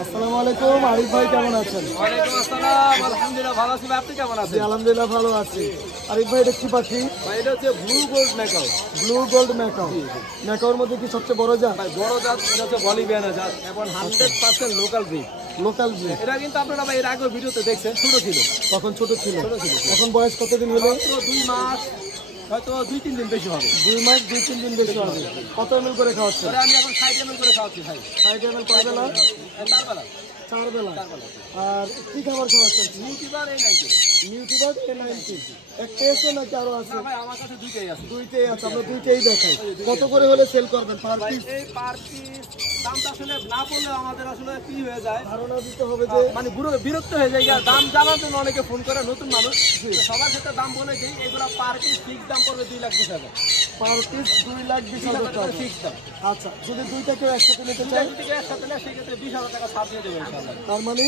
আসসালামু আলাইকুম, আরিফ ভাই কেমন আছেন? ওয়ালাইকুম আসসালাম, আলহামদুলিল্লাহ ভালো আছি। আপনি কেমন আছেন? আলহামদুলিল্লাহ ভালো আছি। আরিফ ভাই, এটা কি পাখি? ভাই এটা হচ্ছে blue gold macaw. Blue gold macaw. ম্যাকাওর মধ্যে কি সবচেয়ে বড় জাত? ভাই বড় জাত এটা হচ্ছে বলিভিয়ানা জাত এবং 100% লোকাল ব্রিড। Local breed. এটা কিন্তু আপনারা ভাই এর আগের ভিডিওতে দেখছেন, ছোট ছিল। তখন ছোট ছিল। ছোট ছিল। এখন বয়স কতদিন হলো? মাত্র 2 মাস, হয়তো 2-3 দিন বেশি হবে। 2 মাস 2-3 দিন বেশি হবে। কত ml করে খাওয়াচ্ছেন? ওরা আমি এখন 60 ml করে খাওয়াচ্ছি ভাই। 60 ml কয় বেলা? 4 বেলা। 4 বেলা। 4 বেলা। আর কি খাবার খাওয়াচ্ছেন? নিউট্রিবার এই 90। নিউট্রিবার A90 একটা আছে নাকি আরো আছে? না ভাই আমার কাছে দুইটাই আছে। দুইটাই আছে, আমরা দুইটাই দেখাই। কত করে হলে সেল করবেন পার ভাই পিস? এই পার পিস দামটা আসলে না বললে আমাদের আসলে কি হয়ে যায়, ধারণা দিতে হবে যে মানে বিরক্ত হয়ে যায়। আর দাম জানার জন্য অনেকে ফোন করে, নতুন মানুষ সবার ক্ষেত্রে দাম বলে দিই। এগুলো পার পিস ফিক্স দাম পড়বে 2,20,000 পার পিস 2,20,000 টাকা। ফিক্স দাম। আচ্ছা, যদি দুইটা কেউ একসাথে নিতে চায় দুটো থেকে একসাথে নেয় সেক্ষেত্রে 20,000 টাকা ছাড় দিয়ে দেবে ইনশাআল্লাহ। তার মানে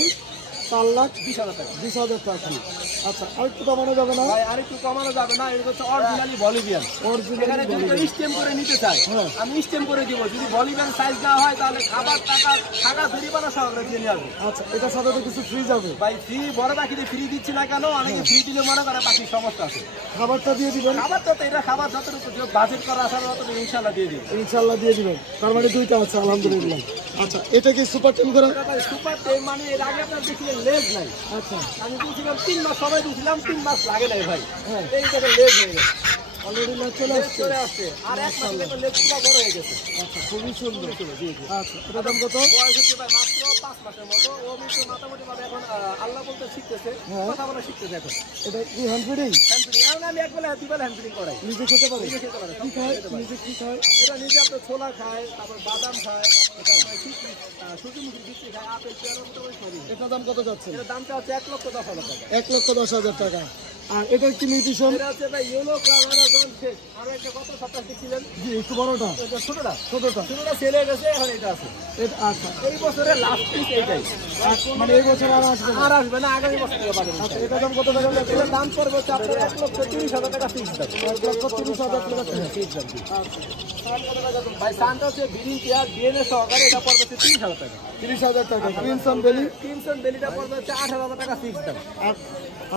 4,20,000 20,000 টাকা। 20,000 টাকা। আচ্ছা, আর একটু কমানো যাবে না? ভাই আর একটু কমানো যাবে না? এটা হচ্ছে অরিজিনালি বলিভিয়ান। এখানে যদি কেউ স্টেম করে নিতে চায় আমি স্টেম করে দিব। যদি বলিভিয়ান সাইজ না হয় তাহলে খাবার টাকা থাকা জরিমানা সহকারে দিয়ে নিয়ে আসবে। আচ্ছা, এটার সাথে তো কিছু ফ্রি যাবে? ভাই ফ্রি বড় পাখিতে ফ্রি দিচ্ছি না কেন? অনেকে ফ্রি দিলে মনে করে পাখির সমস্যা আছে। খাবারটা দিয়ে দিবেন? খাবার তো এটা খাবার যতটুকু বাজেট করা আছে ততটুকু ইনশাআল্লাহ দিয়ে দিই। ইনশাআল্লাহ দিয়ে দিবেন। তার মানে দুইটা আছে, আলহামদুলিল্লাহ। আচ্ছা, এটা কি সুপার টেম করা? ভাই সুপার টেম মানে এর আগে আপনার দেখছিলেন লেজ নাই। আচ্ছা, আমি দিয়েছিলাম 3 মাস, সময় দিয়েছিলাম 3 মাস লাগে নাই ভাই। হ্যাঁ, এই দেখেন লেজ হয়ে গেছে, অলরেডি লেজ চলে লেজ আসছে। চলে আসছে। আর এক মাসে দেখবেন লেজ পুরো বড় হয়ে গেছে। আচ্ছা, খুবই সুন্দর। আচ্ছা, এটা দাম কত? বয়স হচ্ছে ভাই মাত্র 5 মাসের মতো। ও কিন্তু মোটামুটি ভাবে এখন আল্লাহ বলতে শিখতেছে, কথা বলা শিখতেছে এখন। এটা কি হ্যান্ড ফিডিং? হ্যান্ড ফিডিং এখন আমি একবেলা দুবেলা হ্যান্ড ফিডিং করাই। নিজে খেতে পারে? নিজে খেতে পারে, কি খায়? নিজে কি খায়? এটা নিজে আপনার ছোলা খায়, তারপর বাদাম খায়, তারপর সূর্যমুখী বিচি খায়, আপেল পেয়ারা মোটামুটি সবই। এটার দাম কত যাচ্ছে? এটার দামটা হচ্ছে 1,10,000 টাকা। 1,10,000 টাকা। আর এটা কি নিউট্রিশন? এটা হচ্ছে ভাই ইয়েলো ক্লাউড জন শেষ। আর একটা কত সপ্তাহ দেখছিলেন? জি, একটু বড়টা। এটা ছোটটা ছোটটা। ছোটটা ছেলে গেছে, এখন এটা আছে। এটা আচ্ছা, এই বছরের লাস্ট পিস এইটাই। মানে এই বছর আর আসবে না? আর আসবে না, আগামী বছর থেকে পাবেন। আচ্ছা, এটার দাম কত টাকা যাচ্ছে? এটার দাম পড়বে হচ্ছে আপনার 1,30,000 টাকা ফিক্স দাম। 1,30,000 টাকা ফিক্স দাম। আচ্ছা, ভাই সানটা হচ্ছে বিডিং কেয়ার ডিএনএ সহকারে, এটা পড়বে হচ্ছে 30,000 টাকা। 30,000 টাকা। ক্রিমসন বেলি? ক্রিমসন বেলিটা পড়বে হচ্ছে 18,000 টাকা ফিক্স দাম।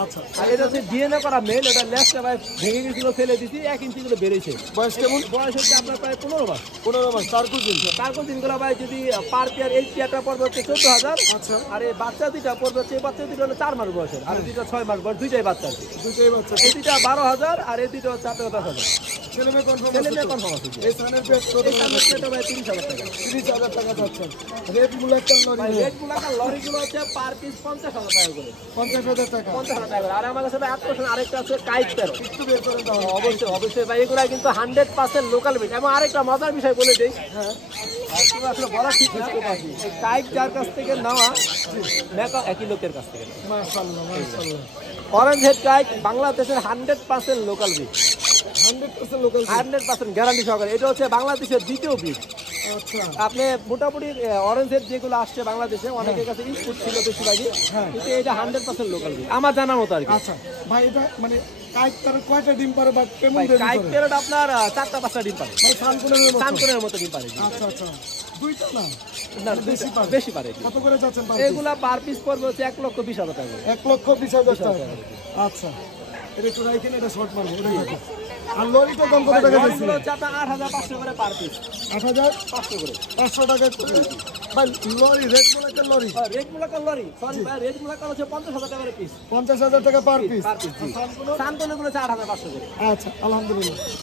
আচ্ছা, আর এটা হচ্ছে ডিএনএ করা মেল। এটা লেজটা ভাই ভেঙে গেছিল, ফেলে দিছি, 1 ইঞ্চি করে বেড়েছে। বয়স কেমন? বয়স হচ্ছে আপনার প্রায় 15 মাস। 15 মাস। তারপর দিন? তারপর দিনগুলো ভাই যদি পার পেয়ার এই পেয়ারটা পড়বে হচ্ছে 14,000। আচ্ছা, আর এই বাচ্চা দুইটা পড়বে হচ্ছে, এই বাচ্চা দুইটা হলো 4 মাস বয়সের, আর এই দুইটা 6 মাস বয়স, দুইটাই বাচ্চা আছে। দুটোই বাচ্চা। এই দুইটা 12,000 আর এই দুইটা হচ্ছে 10,000। ছেলে মেয়ে কনফার্ম? ছেলে মেয়ে কনফার্ম আছে। এই সানের পেট কত? এই সামনের পেয়ারটা ভাই 30,000 টাকা। 30,000 টাকা যাচ্ছে। রেড বুলেটটার লরি ভাই রেড গুলাকার লরিগুলো হচ্ছে পার পিস 50,000 টাকা করে। 50,000 টাকা। 50,000 টাকা করে। আর আমার কাছে ভাই 8% আরেকটা আছে কাইট প্যারো। একটু বের করে দাও। অবশ্যই অবশ্যই ভাই, এগুলা কিন্তু 100% লোকাল বিট। এবং আরেকটা মজার বিষয় বলে দেই, হ্যাঁ, আসলে বলা ঠিক না, এই কাইট যার কাছ থেকে নেওয়া মেকআপ একই লোকের কাছ থেকে নেওয়া। মাশাআল্লাহ, মাশাআল্লাহ। অরেঞ্জ হেড কাইট বাংলাদেশের 100% লোকাল বিট, 100% লোকাল। 100% গ্যারান্টি সহকারে। এটা হচ্ছে বাংলাদেশের দ্বিতীয় বিট। আচ্ছা, আপনি মোটামুটি অরেঞ্জ হেড যেগুলো আসছে বাংলাদেশে অনেকের কাছে ইনপুট ছিল বেশিরভাগই, কিন্তু এটা 100% লোকাল বিট আমার জানা মতো আর কি। আচ্ছা ভাই, এটা মানে কাইট তার কয়টা ডিম পারে বা কেমন ভাই দেরি কাইট করে? প্যারট আপনার 4টা-5টা ডিম পারে, মানে সানকুনের মতো? সানকোনের মতো ডিম পারে। আচ্ছা, আচ্ছা, দুইটা না? না, বেশি পারে? বেশি পারে। কত করে যাচ্ছেন? এগুলা পার পিস পড়বে হচ্ছে 1,20,000 টাকা। 1,20,000 টাকা। আচ্ছা, এটা একটু রাখেন, এটা শর্ট মারবো। এটা রাখেন। আর লরিটার দাম কত টাকা দিচ্ছেন? লরিগুলো হচ্ছে আপনার 8,500 করে পার পিস। 8,500 করে। 500 টাকা। ভাই লরি, রেড বুলেটের লরি? রেড মুলাকার লরি, সরি ভাই, রেড মুলাকার হচ্ছে 50,000 টাকা করে পিস। 50,000 টাকা পার পিস। Per piece. সানকোনের গুলো হচ্ছে 8,500 করে। আচ্ছা, আলহামদুলিল্লাহ।